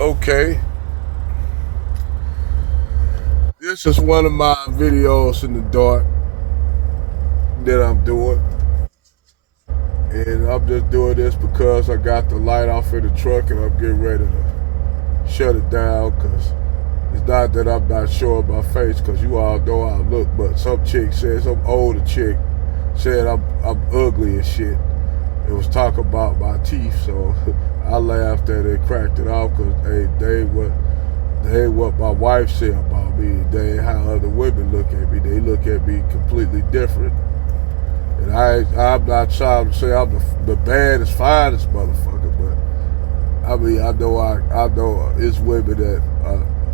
Okay, this is one of my videos in the dark that I'm doing, and I'm just doing this because I got the light off in the truck and I'm getting ready to shut it down. Cause it's not that I'm not showing my face, cause you all know how I look, but some chick said, some older chick said I'm ugly and shit. It was talking about my teeth, so I laughed at it, cracked it off, cause they ain't what my wife said about me. They ain't how other women look at me. They look at me completely different. And I'm not trying to say I'm the baddest, finest motherfucker, but I mean, I know it's women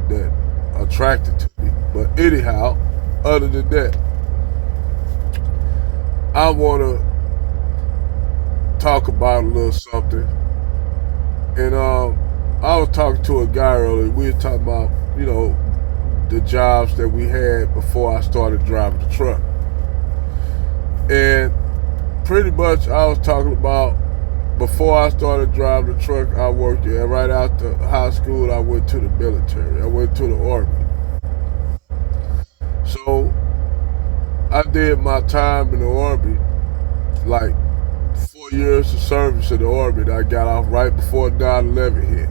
that attracted to me. But anyhow, other than that, I want to talk about a little something. And I was talking to a guy earlier. We were talking about the jobs that we had before I started driving the truck, and pretty much I was talking about before I started driving the truck. I worked there. Right after high school, I went to the military. I went to the Army. So I did my time in the Army, like 4 years of service in the Army. And I got off right before 9/11 hit.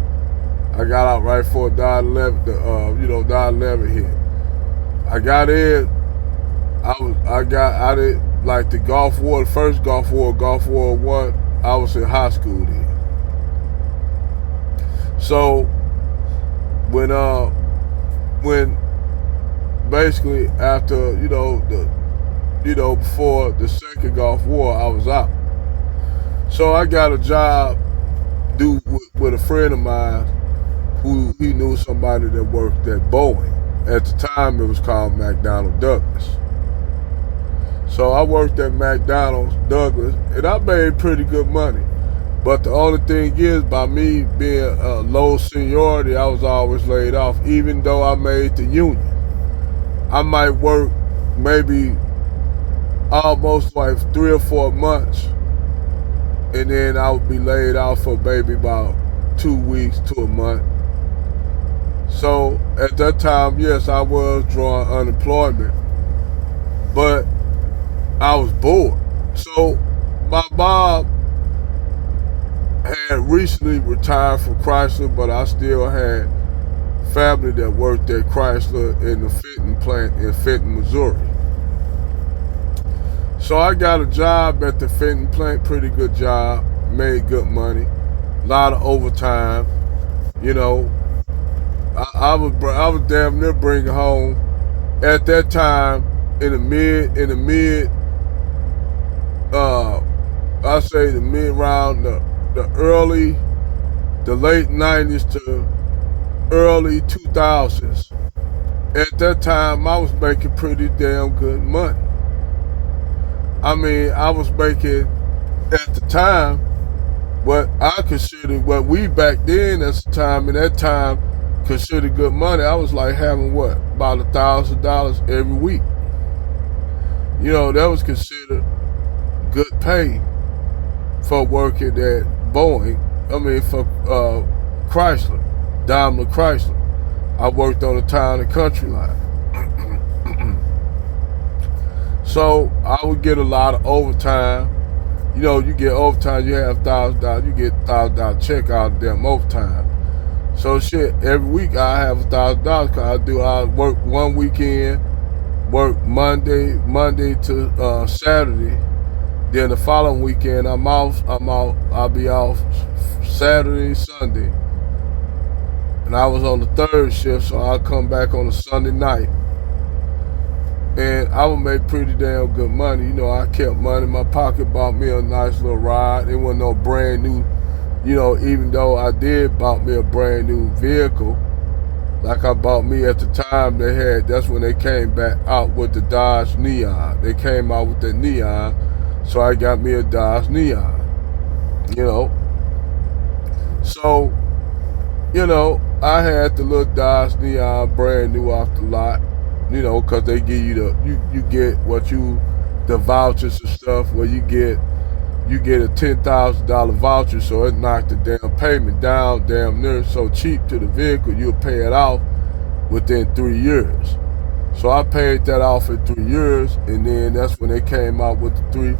I got out right before 9/11. 9/11 hit. I got in. I did like the Gulf War, the first Gulf War, Gulf War One. I was in high school then. So when uh when basically after before the second Gulf War, I was out. So I got a job with a friend of mine who he knew somebody that worked at Boeing. At the time, it was called McDonnell Douglas. So I worked at McDonald's Douglas, and I made pretty good money. But the only thing is, by me being a low seniority, I was always laid off, even though I made the union. I might work maybe almost like 3 or 4 months, and then I would be laid off for maybe about 2 weeks to a month. So at that time, yes, I was drawing unemployment, but I was bored. So my mom had recently retired from Chrysler, but I still had family that worked at Chrysler in the Fenton plant in Fenton, Missouri. So I got a job at the Fenton plant, pretty good job, made good money, a lot of overtime. You know, I was damn near bringing home at that time in the mid uh I say the mid round the late '90s to early 2000s. At that time, I was making pretty damn good money. I mean, I was making at the time what I considered what we back then at the time in that time considered good money. I was like having what about $1,000 every week. That was considered good pay for working at Boeing. I mean, for Chrysler, Daimler Chrysler. I worked on the town and country line. So I would get a lot of overtime. You get overtime, you have $1,000, you get $1,000 check out of them overtime. So shit, every week I have $1,000 because I work one weekend, work Monday to Saturday. Then the following weekend I'm off. I'll be off Saturday, Sunday, and I was on the third shift, so I'll come back on a Sunday night, and I would make pretty damn good money. I kept money in my pocket, bought me a nice little ride. It wasn't no brand new, even though I did bought me a brand new vehicle. Like I bought me at the time that's when they came back out with the Dodge Neon. They came out with the Neon, so I got me a Dodge Neon, you know. So, I had the little Dodge Neon brand new off the lot, because they give you you get the vouchers and stuff where you get you get a $10,000 voucher, so it knocked the damn payment down damn near so cheap to the vehicle, you'll pay it off within 3 years. So I paid that off in 3 years, and then that's when they came out with the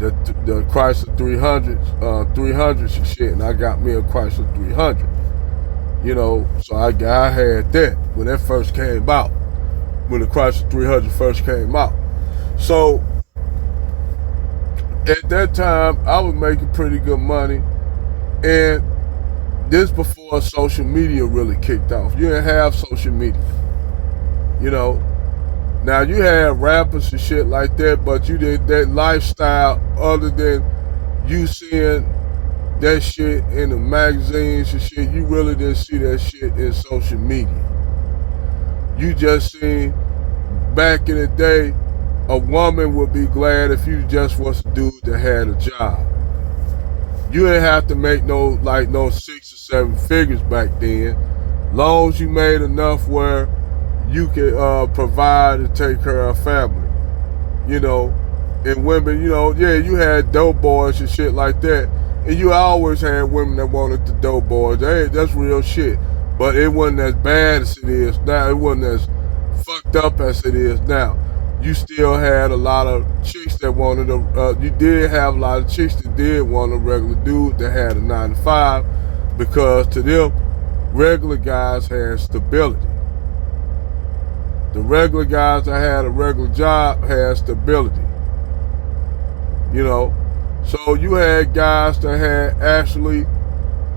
Chrysler 300s and shit, and I got me a Chrysler 300. You know, so I had that when that first came out, when the Chrysler 300 first came out. So at that time, I was making pretty good money, and this before social media really kicked off. You didn't have social media, you know. Now you had rappers and shit like that, but you did that lifestyle other than you seeing that shit in the magazines and shit. You really didn't see that shit in social media. You just seen back in the day, a woman would be glad if you just was a dude that had a job. You didn't have to make no 6 or 7 figures back then. Long as you made enough where you could provide and take care of a family, you know. And women, you know, yeah, you had dope boys and shit like that. And you always had women that wanted the dope boys. That's real shit. But it wasn't as bad as it is now. It wasn't as fucked up as it is now. You still had a lot of chicks that wanted you did have a lot of chicks that did want a regular dude that had a 9 to 5, because to them, regular guys had stability. The regular guys that had a regular job had stability. You know, so you had guys that had actually,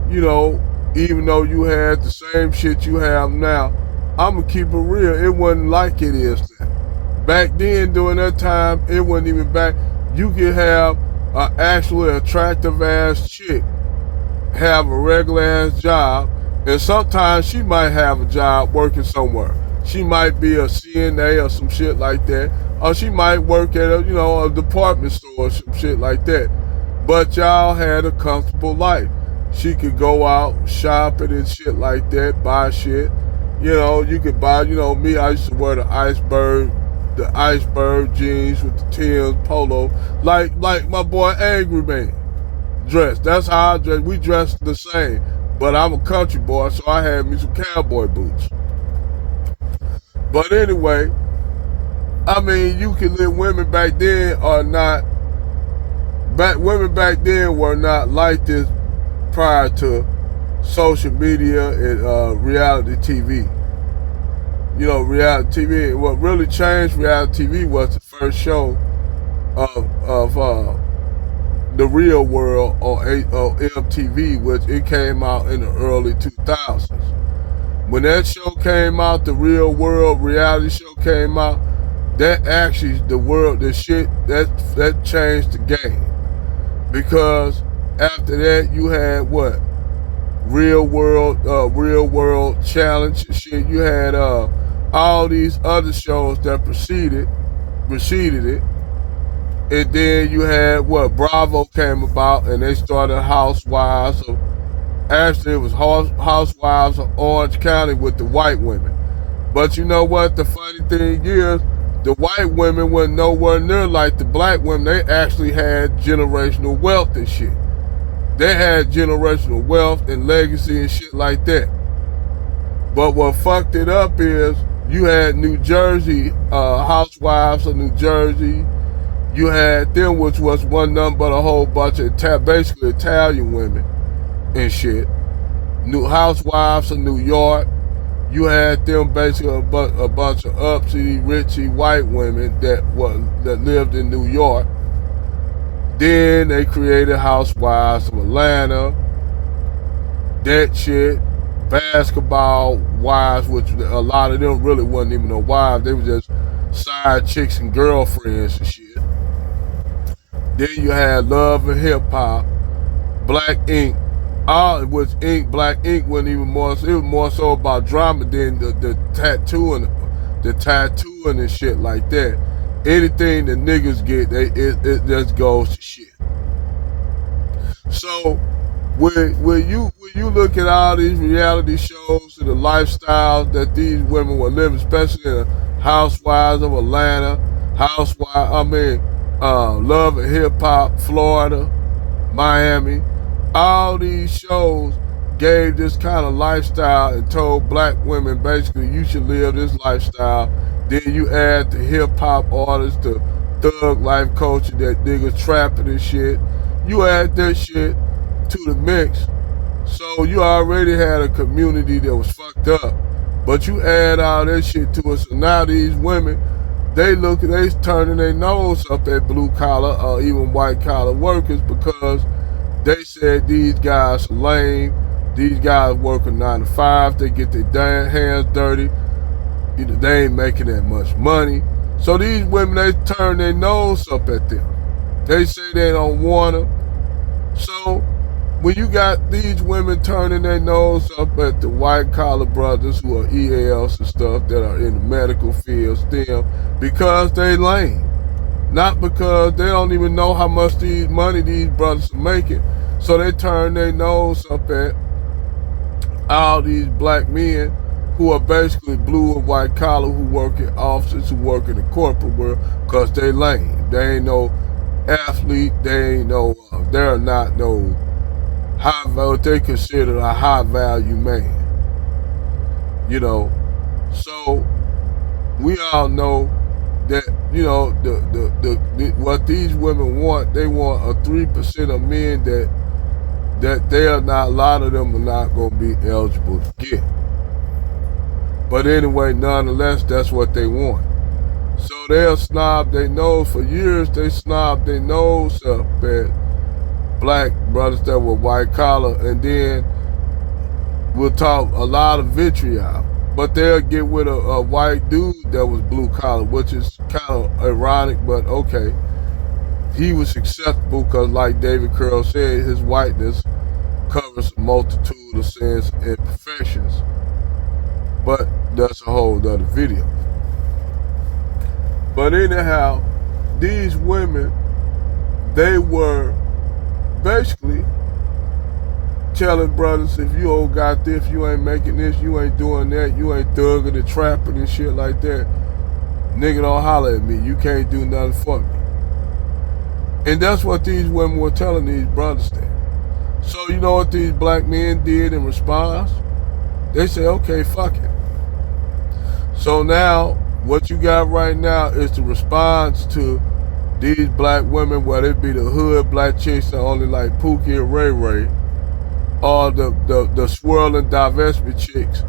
you know, even though you had the same shit you have now, I'm gonna keep it real, it wasn't like it is now. Back then, during that time, it wasn't even back. You could have an actually attractive ass chick have a regular ass job, and sometimes she might have a job working somewhere. She might be a CNA or some shit like that. Or she might work at a department store or some shit like that. But y'all had a comfortable life. She could go out shopping and shit like that, buy shit. You know, you could buy, me, I used to wear the iceberg jeans with the Tim's polo, like my boy Angry Man dressed. That's how I dress. We dressed the same. But I'm a country boy, so I had me some cowboy boots. But anyway, I mean, you can live. Women back then were not like this prior to social media and reality TV. You know, reality TV. What really changed reality TV was the first show of The Real World on MTV, which it came out in the early 2000s. When that show came out, The Real World reality show came out, that actually that changed the game. Because after that you had what? Real World Challenge and shit. You had all these other shows that preceded it. And then you had what? Bravo came about, and they started Housewives of, actually it was Housewives of Orange County with the white women. But you know what? The funny thing is, the white women were nowhere near like the black women. They actually had generational wealth and shit. They had generational wealth and legacy and shit like that. But what fucked it up is you had New Jersey, Housewives of New Jersey. You had them, which was one number but a whole bunch of basically Italian women and shit. New Housewives of New York. You had them basically a bunch of upsy, richy white women that lived in New York. Then they created Housewives of Atlanta. That shit. Basketball wives, which a lot of them really wasn't even no wives. They were just side chicks and girlfriends and shit. Then you had Love and Hip Hop, Black Ink. Black Ink wasn't even more. It was more so about drama than the tattooing and shit like that. Anything the niggas get, it just goes to shit. So when you look at all these reality shows and the lifestyles that these women were living, especially the Housewives of Atlanta, Love and Hip Hop, Florida, Miami. All these shows gave this kind of lifestyle and told black women basically you should live this lifestyle. Then you add the hip hop artists, the thug life culture, that niggas trapping and shit. You add that shit to the mix. So you already had a community that was fucked up. But you add all that shit to it. So now these women, they turning their nose up at blue collar or even white collar workers because they said these guys are lame. These guys work a 9 to 5. They get their damn hands dirty. You know, they ain't making that much money. So these women, they turn their nose up at them. They say they don't want them. So when you got these women turning their nose up at the white collar brothers who are ELs and stuff that are in the medical field still, because they lame. Not because they don't even know how much money these brothers are making. So they turn their nose up at all these black men who are basically blue and white collar, who work in offices, who work in the corporate world, because they lame. They ain't no athlete. They ain't no, they're not no high value, they consider a high value man. You know, so we all know that, you know, what these women want, they want a 3% of men that they are not, a lot of them are not going to be eligible to get. But anyway, nonetheless, that's what they want. So they'll snob their nose. For years, they snobbed their nose up at black brothers that were white collar, and then we'll talk a lot of vitriol. But they'll get with a white dude that was blue collar, which is kind of ironic, but okay. He was acceptable because, like David Curl said, his whiteness covers a multitude of sins and imperfections. But that's a whole other video. But anyhow, these women, they were basically telling brothers, if you don't got this, you ain't making this, you ain't doing that, you ain't thugging and trapping and shit like that, nigga, don't holler at me. You can't do nothing for me. And that's what these women were telling these brothers then. So you know what these black men did in response? They said, okay, fuck it. So now, what you got right now is the response to these black women, whether it be the hood black chicks that only like Pookie and Ray Ray, or the swirling divestment chicks,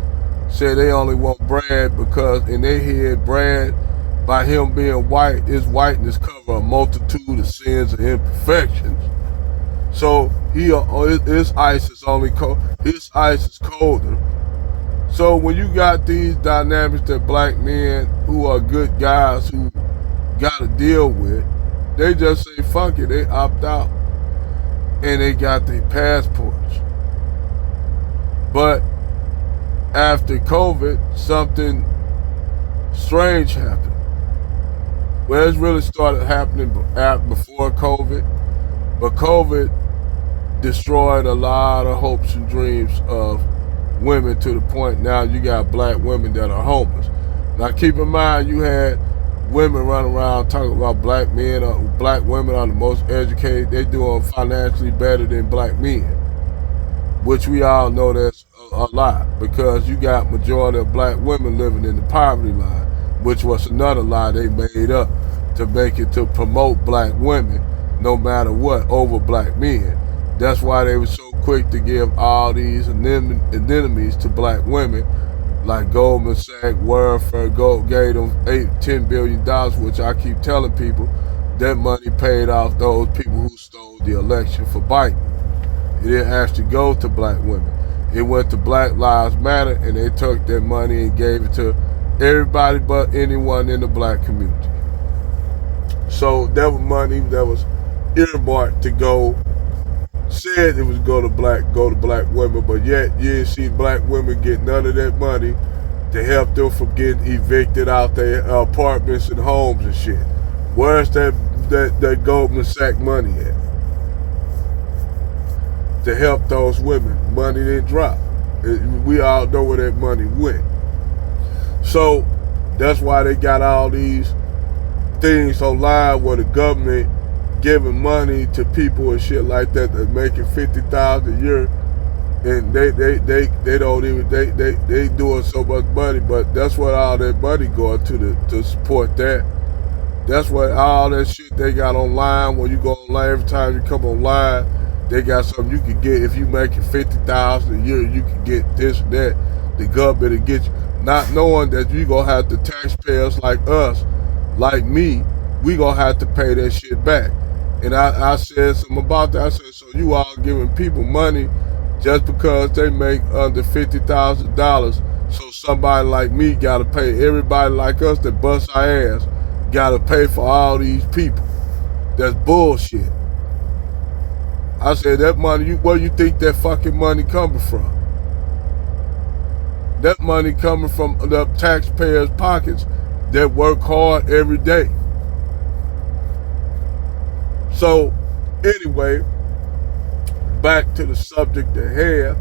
say they only want Brad because in their head, Brad, by him being white, his whiteness cover a multitude of sins and imperfections. So his ice is only cold. His ice is colder. So when you got these dynamics that black men who are good guys who got to deal with, they just say fuck it. They opt out, and they got their passports. But after COVID, something strange happened. Well, it's really started happening before COVID, but COVID destroyed a lot of hopes and dreams of women to the point now you got black women that are homeless. Now keep in mind, you had women running around talking about black men or black women are the most educated. They doing financially better than black men, which we all know that's a lie, because you got majority of black women living in the poverty line, which was another lie they made up to make it to promote black women no matter what over black men. That's why they were so quick to give all these anemones to black women, like Goldman Sachs, Welfare, gave them $10 billion, which I keep telling people, that money paid off those people who stole the election for Biden. It didn't actually go to black women. It went to Black Lives Matter, and they took that money and gave it to everybody but anyone in the black community. So that was money that was earmarked to go, said it was go to black women, but yet you didn't see black women get none of that money to help them from getting evicted out their apartments and homes and shit. Where's that Goldman Sachs money at? To help those women. Money didn't drop. We all know where that money went. So that's why they got all these things online where the government giving money to people and shit like that that's making $50,000 a year, and they don't even they doing so much money, but that's what all that money going to support that. That's what all that shit they got online. When you go online, every time you come online, they got something you can get. If you making $50,000 a year, you can get this and that. The government will get you, not knowing that you gonna have the taxpayers like us, like me, we gonna have to pay that shit back. And I said something about that. I said, so you all giving people money just because they make under $50,000. So somebody like me gotta pay everybody like us that bust our ass, gotta pay for all these people. That's bullshit. I said that money, where you think that fucking money coming from? That money coming from the taxpayers' pockets that work hard every day. So anyway, back to the subject at hand.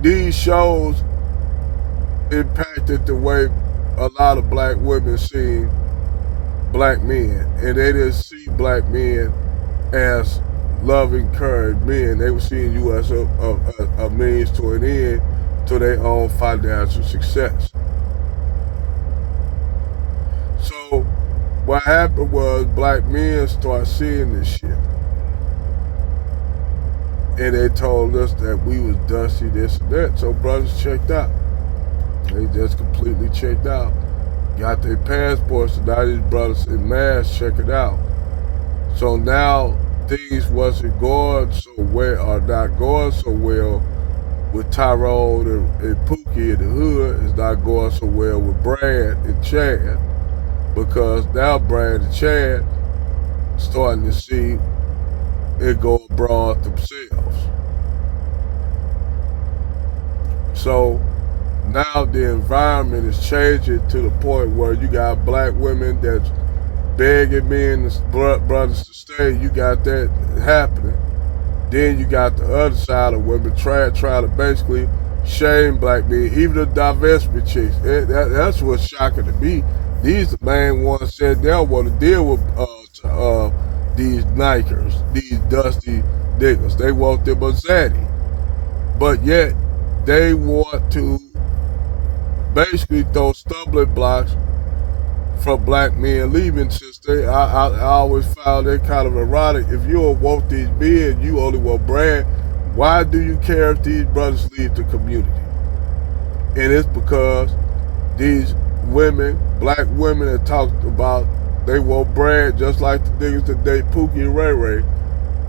These shows impacted the way a lot of black women see black men, and they didn't see black men as loving, caring men. They were seeing you as a means to an end to their own financial success. So what happened was black men started seeing this shit, and they told us that we was dusty, this and that. So brothers checked out. They just completely checked out. Got their passports, and now these brothers in mass check it out. So now things wasn't going so well, or not going so well with Tyrone and Pookie in the hood. It's not going so well with Brad and Chad, because now Brad and Chad starting to see it go abroad themselves. So now the environment is changing to the point where you got black women that's begging men, brothers to stay. You got that happening. Then you got the other side of women try to basically shame black men, even the divestment chicks. That's what's shocking to me. These the main ones said they don't want to deal with these Nikers, these dusty niggas. They want them a zaddy. But yet they want to basically throw stumbling blocks from black men leaving, since I always found that kind of erotic. If you don't want these men, you only want Brad, why do you care if these brothers leave the community? And it's because these women, black women, that talked about they want Brad just like the niggas that date Pookie and Ray Ray.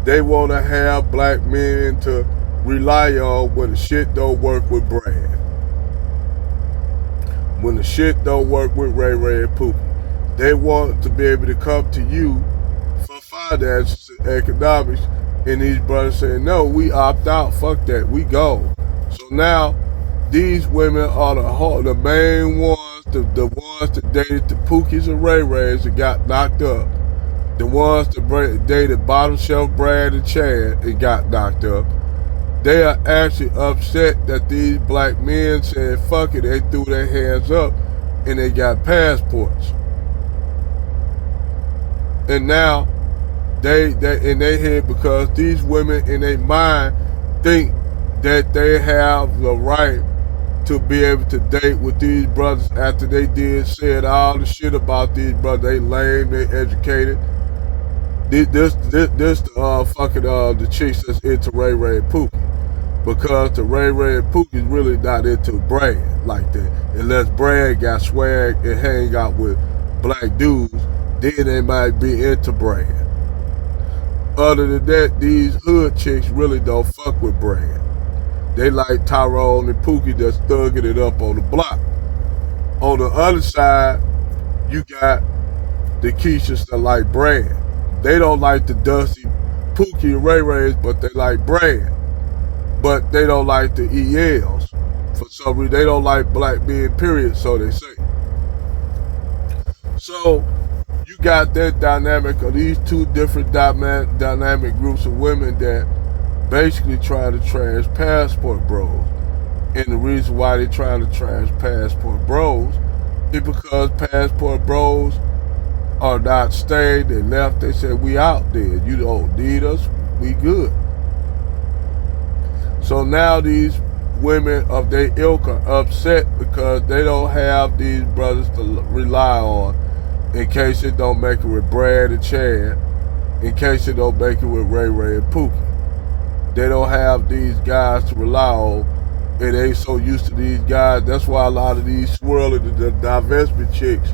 They want to have black men to rely on when the shit don't work with Brad. When the shit don't work with Ray Ray and Pookie. They want to be able to come to you for finances and economics, and these brothers saying, no, we opt out, fuck that, we go. So now these women are the main ones, the ones that dated the Pookies and Ray Rays and got knocked up. The ones that dated bottom shelf Brad and Chad and got knocked up. They are actually upset that these black men said fuck it, they threw their hands up and they got passports. And now they in their head, because these women in their mind think that they have the right to be able to date with these brothers after they said all the shit about these brothers. They lame, they educated. The chicks that's into Ray Ray and Pookie. Because the Ray Ray and Pookie's really not into Brad like that. Unless Brad got swag and hang out with black dudes, then they might be into Brad. Other than that, these hood chicks really don't fuck with Brad. They like Tyrone and Pookie that's thugging it up on the block. On the other side, you got the Keishas that like Brad. They don't like the dusty Pookie and Ray Rays, but they like Brad. But they don't like the ELs. For some reason, they don't like black men, period, so they say. So you got that dynamic of these two different dynamic groups of women that basically try to trash passport bros. And the reason why they try to trash passport bros is because passport bros are not staying. They left. They said, we out there. You don't need us. We good. So now these women of their ilk are upset because they don't have these brothers to rely on in case it don't make it with Brad and Chad, in case it don't make it with Ray Ray and Pookie. They don't have these guys to rely on, and they so used to these guys. That's why a lot of these swirling the divestment chicks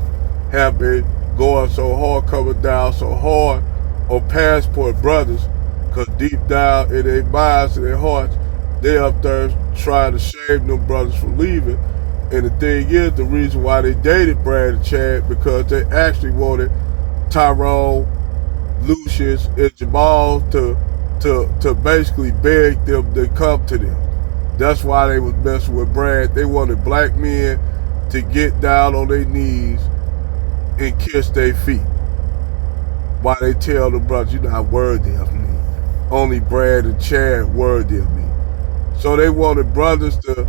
have been going so hard, coming down so hard on Passport Brothers, because deep down in their minds and their hearts, they up there trying to shame them brothers for leaving. And the thing is, the reason why they dated Brad and Chad, because they actually wanted Tyrone, Lucius, and Jamal to basically beg them to come to them. That's why they was messing with Brad. They wanted black men to get down on their knees and kiss their feet while they tell the brothers, you're not worthy of me. Only Brad and Chad worthy of me. So they wanted brothers to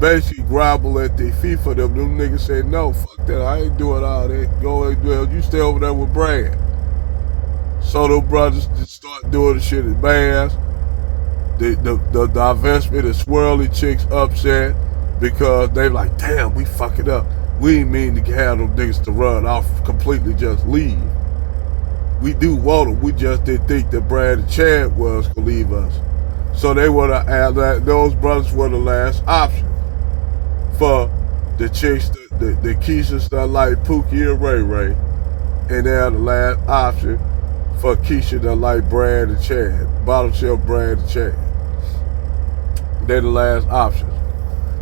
basically grovel at their feet for them. Them niggas said, no, fuck that. I ain't doing all that. Go and do it. You stay over there with Brad. So them brothers just start doing the shit in bands. The divestment and swirly chicks upset because they like, damn, we fuck it up. We ain't mean to have them niggas to run off completely, just leave. We do want them. We just didn't think that Brad and Chad was gonna leave us. So they were those brothers were the last option for the chicks, the Keishas that like Pookie and Ray Ray, and they're the last option for Keisha that like Brad and Chad, bottom shelf Brad and Chad. They're the last options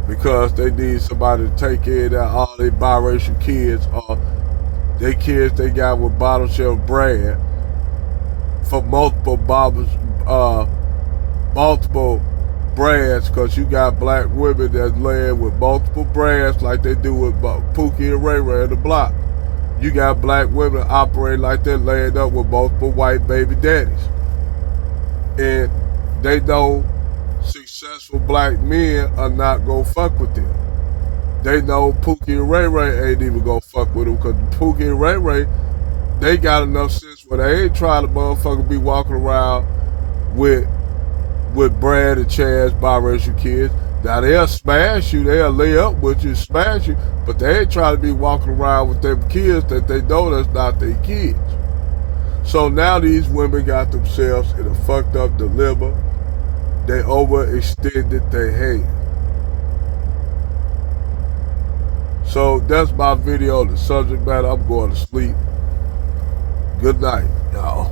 because they need somebody to take care of all their biracial kids or they kids they got with bottom shelf Brad for multiple brands, because you got black women that's laying with multiple brands like they do with Pookie and Ray Ray in the block. You got black women operating like they're laying up with multiple white baby daddies. And they know successful black men are not gonna fuck with them. They know Pookie and Ray Ray ain't even gonna fuck with them because Pookie and Ray Ray, they got enough sense where they ain't trying to motherfucker be walking around with Brad and Chad's biracial kids. Now they'll smash you, they'll lay up with you, smash you, but they ain't trying to be walking around with them kids that they know that's not their kids. So now these women got themselves in a fucked up dilemma. They overextended their hand. So that's my video on the subject matter. I'm going to sleep. Good night, y'all.